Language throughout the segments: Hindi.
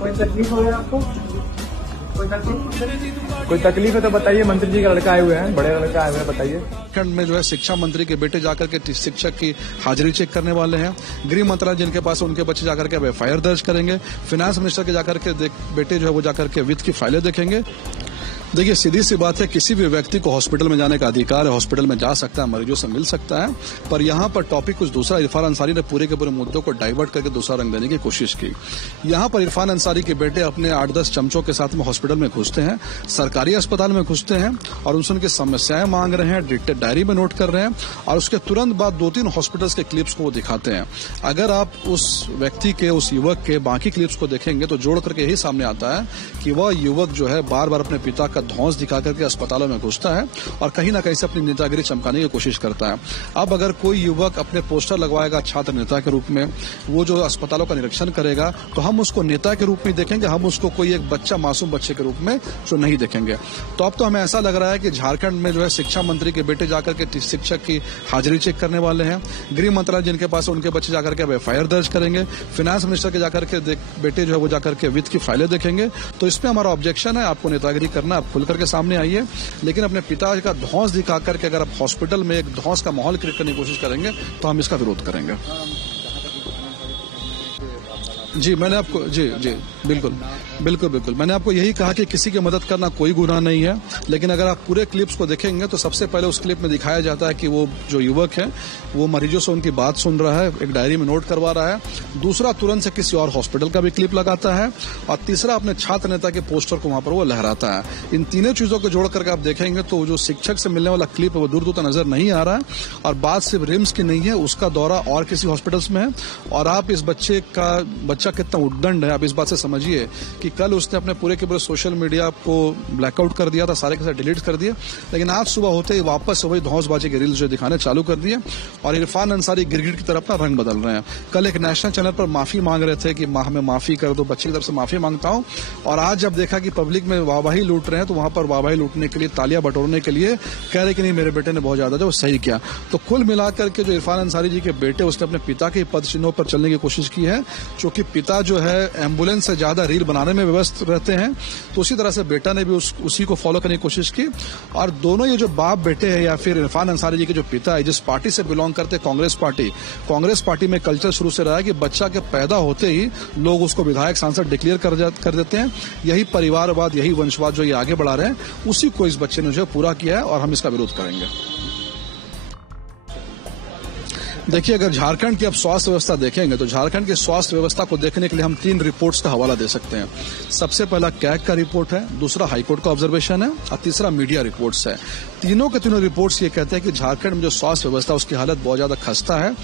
कोई तकलीफ हो रहा है आपको? कोई तकलीफ है तो बताइए। मंत्री जी का लड़का आए हुए हैं, बड़े लड़का आए हुए हैं, बताइए। उत्तराखंड में जो है शिक्षा मंत्री के बेटे जाकर के शिक्षक की हाजिरी चेक करने वाले हैं। गृह मंत्रालय जिनके पास उनके बच्चे जाकर के एफआईआर दर्ज करेंगे। फाइनेंस मिनिस्टर के जाकर के बेटे जो है वो जाकर के वित्त की फाइलें देखेंगे। देखिए, सीधी सी बात है, किसी भी व्यक्ति को हॉस्पिटल में जाने का अधिकार है, हॉस्पिटल में जा सकता है, मरीजों से मिल सकता है। पर यहाँ पर टॉपिक कुछ दूसरा। इरफान अंसारी ने पूरे के पूरे मुद्दों को डाइवर्ट करके दूसरा रंग देने की कोशिश की। यहाँ पर इरफान अंसारी के बेटे अपने 8-10 चमचों के साथ में हॉस्पिटल में घुसते हैं, सरकारी अस्पताल में घुसते हैं और उनसे उनकी समस्याएं मांग रहे हैं, डायरी में नोट कर रहे हैं और उसके तुरंत बाद 2-3 हॉस्पिटल्स के क्लिप्स को वो दिखाते हैं। अगर आप उस व्यक्ति के, उस युवक के बाकी क्लिप्स को देखेंगे तो जोड़ करके यही सामने आता है कि वह युवक जो है बार बार अपने पिता का धौंस दिखा करके अस्पतालों में घुसता है और कहीं ना कहीं से अपनी नेतागिरी चमकाने की कोशिश करता है। अब अगर कोई युवक अपने पोस्टर लगवाएगा छात्र नेता के रूप में, वो जो अस्पतालों का निरीक्षण करेगा तो हम उसको नेता के रूप में देखेंगे, हम उसको कोई एक बच्चा, मासूम बच्चे के रूप में जो नहीं देखेंगे। तो अब तो हमें ऐसा लग रहा है कि झारखंड में जो है शिक्षा मंत्री के बेटे जाकर के शिक्षक की हाजिरी चेक करने वाले हैं। गृह मंत्रालय जिनके पास उनके बच्चे जाकर के एफआईआर दर्ज करेंगे। फाइनेंस मिनिस्टर के जाकर के बेटे जो है वो जाकर के वित्त की फाइलें देखेंगे। तो इसमें हमारा ऑब्जेक्शन है, आपको नेतागिरी करना, आप खुल करके सामने आइए। लेकिन अपने पिता का धौंस दिखा करके अगर आप हॉस्पिटल में एक धौंस का माहौल क्रिएट करने की कोशिश करेंगे तो हम इसका विरोध करेंगे। जी मैंने आपको जी बिल्कुल मैंने आपको यही कहा कि किसी की मदद करना कोई गुनाह नहीं है। लेकिन अगर आप पूरे क्लिप्स को देखेंगे तो सबसे पहले उस क्लिप में दिखाया जाता है कि वो जो युवक है वो मरीजों से उनकी बात सुन रहा है, एक डायरी में नोट करवा रहा है। दूसरा, तुरंत से किसी और हॉस्पिटल का भी क्लिप लगाता है और तीसरा, अपने छात्र नेता के पोस्टर को वहां पर वो लहराता है। इन तीनों चीजों को जोड़ करके आप देखेंगे तो जो शिक्षक से मिलने वाला क्लिप है वो दूर दूर तक नजर नहीं आ रहा है और बात सिर्फ रिम्स की नहीं है, उसका दौरा और किसी हॉस्पिटल्स में है। और आप इस बच्चा कितना उद्दंड है, आप इस बात से समझिए कि कल उसने अपने पूरे के पूरे सोशल मीडिया को ब्लैकआउट कर दिया था, सारे के सारे डिलीट कर दिए, लेकिन आज सुबह होते ही वापस वही धौंसबाजी के रील्स जो दिखाने चालू कर दिए और इरफान अंसारी गिरगिट की तरफ अपना रंग बदल रहे हैं। कल एक नेशनल चैनल पर माफी मांग रहे थे कि हमें माफी कर दो, बच्चे की तरफ से माफी मांगता हूं, और आज जब देखा कि पब्लिक में वाहवाही लूट रहे हैं तो वहां पर वाहवाही लूटने के लिए, तालियां बटोरने के लिए कह रहे कि नहीं मेरे बेटे ने बहुत ज्यादा जो सही किया। तो कुल मिलाकर के जो इरफान अंसारी जी के बेटे, उसने अपने पिता के पद चिन्हों पर चलने की कोशिश की है, क्योंकि पिता जो है एम्बुलेंस से ज्यादा रील बनाने में व्यस्त रहते हैं, तो उसी तरह से बेटा ने भी उसी को फॉलो करने की कोशिश की। और दोनों ये जो बाप बेटे हैं या फिर इरफान अंसारी जी के जो पिता है, जिस पार्टी से बिलोंग करते कांग्रेस पार्टी में कल्चर शुरू से रहा है कि बच्चा के पैदा होते ही लोग उसको विधायक सांसद डिक्लेयर कर देते हैं। यही परिवारवाद, यही वंशवाद जो ये आगे बढ़ा रहे हैं, उसी को इस बच्चे ने जो पूरा किया है और हम इसका विरोध करेंगे। देखिए, अगर झारखंड की अब स्वास्थ्य व्यवस्था देखेंगे तो झारखंड की स्वास्थ्य व्यवस्था को देखने के लिए हम 3 रिपोर्ट्स का हवाला दे सकते हैं। सबसे पहला कैग का रिपोर्ट है, दूसरा हाईकोर्ट का ऑब्जर्वेशन है और तीसरा मीडिया रिपोर्ट्स है। तीनों के तीनों रिपोर्ट्स ये कहते हैं कि झारखंड में जो स्वास्थ्य व्यवस्था उसकी हालत बहुत ज्यादा खस्ता है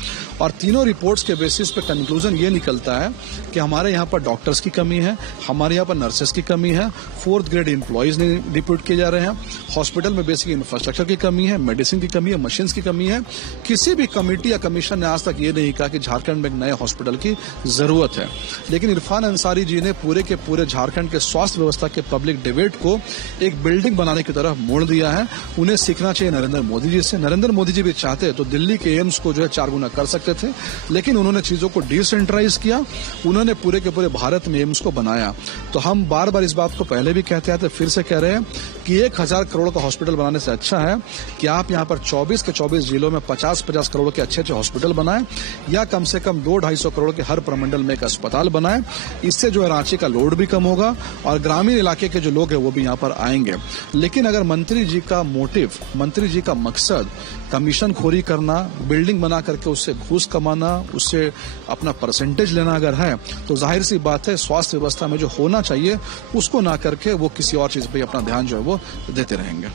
और तीनों रिपोर्ट्स के बेसिस पे कंक्लूजन ये निकलता है कि हमारे यहाँ पर डॉक्टर्स की कमी है, हमारे यहाँ पर नर्सेस की कमी है, 4th ग्रेड एम्प्लॉयज नहीं डिप्यूट किए जा रहे हैं, हॉस्पिटल में बेसिक इंफ्रास्ट्रक्चर की कमी है, मेडिसिन की कमी है, मशीन्स की कमी है। किसी भी कमेटी या कमीशन ने आज तक ये नहीं कहा कि झारखंड में एक नए हॉस्पिटल की जरूरत है। लेकिन इरफान अंसारी जी ने पूरे के पूरे झारखंड के स्वास्थ्य व्यवस्था के पब्लिक डिबेट को एक बिल्डिंग बनाने की तरफ मोड़ दिया है। उन्हें सीखना चाहिए नरेंद्र मोदी जी से। नरेंद्र मोदी जी भी चाहते तो दिल्ली के एम्स को जो है 4 गुना कर सकते थे, लेकिन उन्होंने चीजों को डिसेंट्रलाइज किया, उन्होंने पूरे के पूरे भारत में एम्स को बनाया। तो हम बार बार इस बात को पहले भी कहते आते, फिर से कह रहे हैं कि 1000 करोड़ का हॉस्पिटल बनाने से अच्छा है कि आप यहाँ पर 24 के 24 जिलों में 50-50 करोड़ के अच्छे हॉस्पिटल बनाएं या कम से कम 200-250 करोड़ के हर प्रमंडल में एक अस्पताल बनाएं। इससे जो है रांची का लोड भी कम होगा और ग्रामीण इलाके के जो लोग हैं वो भी यहाँ पर आएंगे। लेकिन अगर मंत्री जी का मोटिव, मंत्री जी का मकसद कमीशन खोरी करना, बिल्डिंग बना करके उससे घूस कमाना, उससे अपना परसेंटेज लेना अगर है, तो जाहिर सी बात है स्वास्थ्य व्यवस्था में जो होना चाहिए उसको ना करके वो किसी और चीज पे अपना ध्यान जो है वो देते रहेंगे।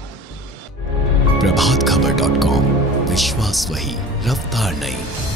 प्रभातखबर.com, विश्वास वही, रफ्तार नहीं।